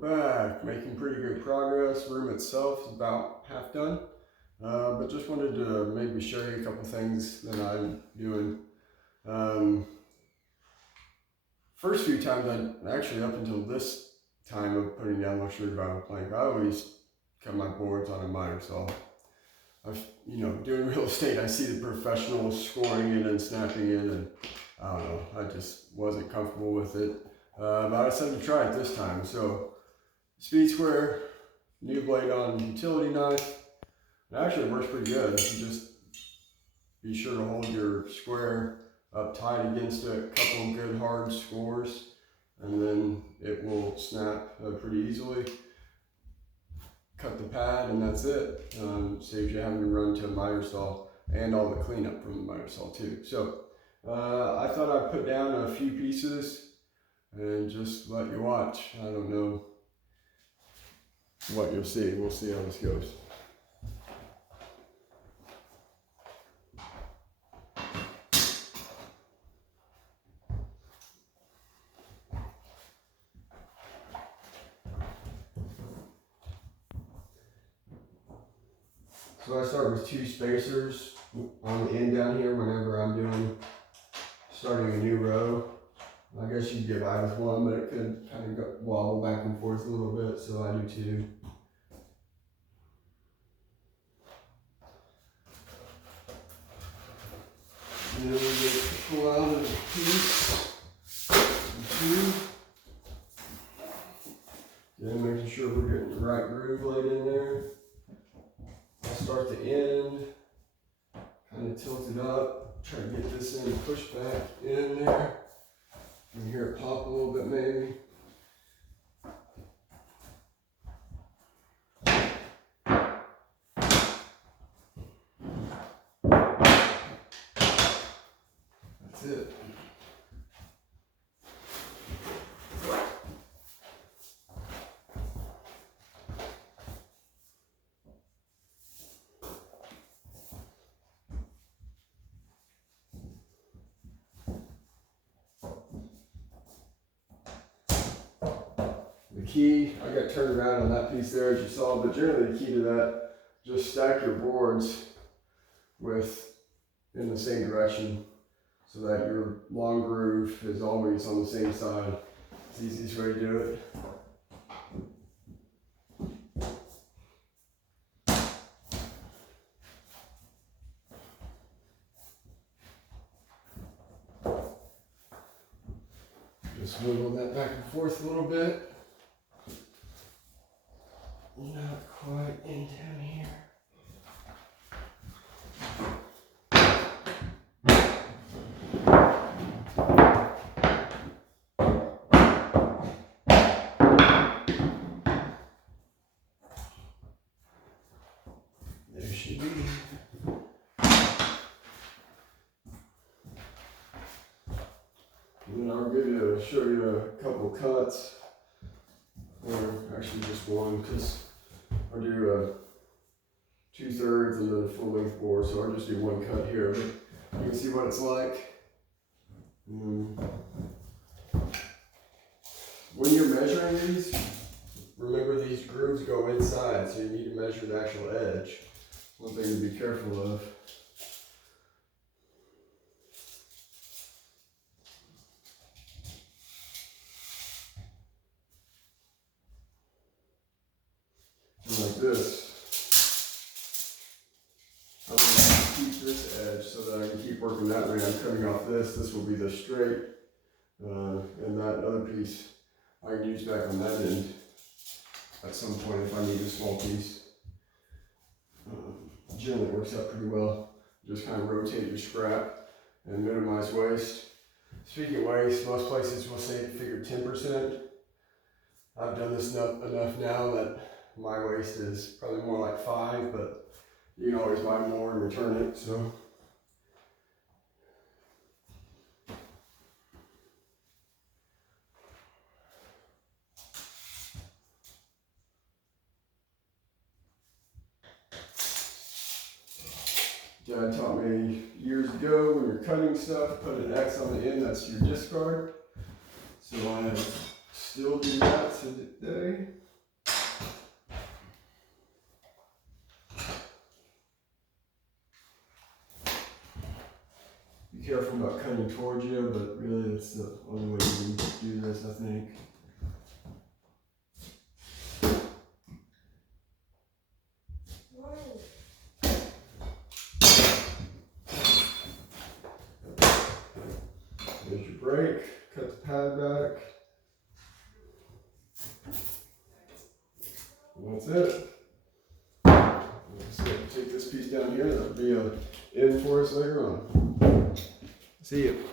back, making pretty good progress. Room itself is about half done, but just wanted to maybe show you a couple things that I'm doing. First few times, actually up until this time of putting down luxury vinyl plank, I always cut my boards on a miter saw. Doing real estate, I see the professionals scoring it and snapping it, and I don't know, I just wasn't comfortable with it. But I decided to try it this time. So, speed square, new blade on utility knife. It actually works pretty good. You just be sure to hold your square up tight against a couple of good hard scores, and then it will snap pretty easily. Cut the pad, and that's it. Saves you having to run to a miter saw and all the cleanup from the miter saw too. So I thought I'd put down a few pieces and just let you watch. I don't know what you'll see. We'll see how this goes. So I start with 2 spacers on the end down here whenever I'm starting a new row. I guess you'd get by with 1, but it could kind of wobble back and forth a little bit, so I do 2. And then we just pull out a piece, 2. Then making sure we're getting the right groove laid in there. I'll start the end, kind of tilt it up, try to get this end pushed back in there. You can hear it pop a little bit maybe. That's it. The key, I got turned around on that piece there as you saw, but generally the key to that, just stack your boards in the same direction so that your long groove is always on the same side. It's the easiest way to do it. Just wiggle that back and forth a little bit. Not quite in down here. There she be. And I'm going to show you a couple cuts, or actually just one, because I'll do a 2/3 and then a full length board, so I'll just do one cut here. But you can see what it's like. When you're measuring these, remember these grooves go inside, so you need to measure the actual edge. One thing to be careful of. Like this. I'm going to keep this edge so that I can keep working that way. I'm cutting off this. This will be the straight, and that other piece I can use back on that end at some point if I need a small piece. Generally works out pretty well. Just kind of rotate your scrap and minimize waste. Speaking of waste, most places will say figure 10%. I've done this enough now that my waste is probably more like 5, but you can always buy more and return it, so. Dad taught me years ago when you're cutting stuff, put an X on the end, that's your discard. So I still do that today. Be careful about cutting towards you, but really that's the only way you can do this, I think. There's your break, cut the pad back. And that's it. So take this piece down here, that'll be a in for us later on. See you.